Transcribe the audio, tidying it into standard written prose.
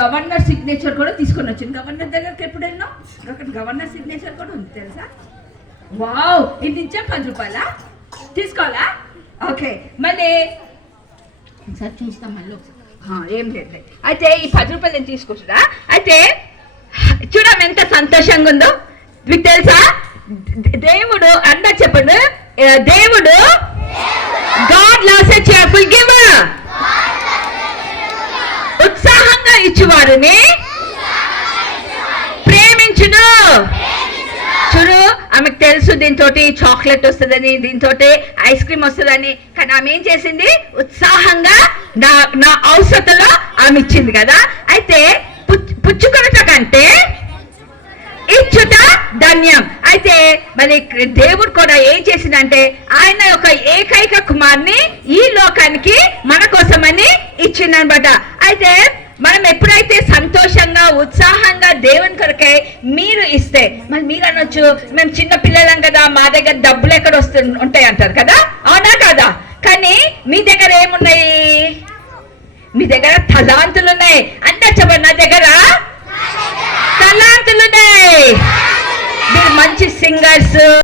Governor signature కూడా తీసుకొని వచ్చింది. గవర్నర్ దగ్గరికి ఎప్పుడు వెళ్ళినావు? అక్కడ గవర్నర్ సిగ్నేచర్ కూడా ఉంది తెలుసా? వావ్, ఇది ఇచ్చా 10 రూపాయలా? తీసుకోవాలా? ఓకే, మళ్ళీ సార్ చూస్తాం మళ్ళీ ఏం లేదు. అయితే ఈ 10 రూపాయలు నేను తీసుకుంటున్నా. అయితే చూడడం ఎంత సంతోషంగా ఉందో మీకు తెలుసా? దేవుడు అందా చెప్పండి, దేవుడు గాడ్ లవ్స్ ఎ cheerful giver. ఉత్సాహంగా ఇచ్చువారిని ప్రేమించును. చూడు, ఆమెకు తెలుసు దీంతో చాక్లెట్ వస్తుందని, దీంతో ఐస్ క్రీమ్ వస్తుందని, కానీ ఆమె ఏం చేసింది? ఉత్సాహంగా నా అవసరతలో ఆమె ఇచ్చింది కదా. అయితే పుచ్చుకొనుట కంటే ఇచ్చుట ధన్యం. అయితే మరి దేవుడు కూడా ఏం చేసిందంటే ఆయన యొక్క ఏకైక కుమార్ని ఈ లోకానికి మన కోసమని ఇచ్చిందనమాట. అయితే మనం ఎప్పుడైతే సంతోషంగా ఉత్సాహంగా దేవుని కొరకే మీరు ఇస్తే, మరి మీరు అనొచ్చు మేము చిన్న పిల్లలం కదా, మా దగ్గర డబ్బులు ఎక్కడ ఉంటాయి అంటారు కదా. అవునా కదా? కానీ మీ దగ్గర ఏమున్నాయి? మీ దగ్గర తలాంతులు ఉన్నాయి. అంతా చెప్పండి, నా దగ్గర తలాంతులు ఉన్నాయి. మీరు మంచి సింగర్స్,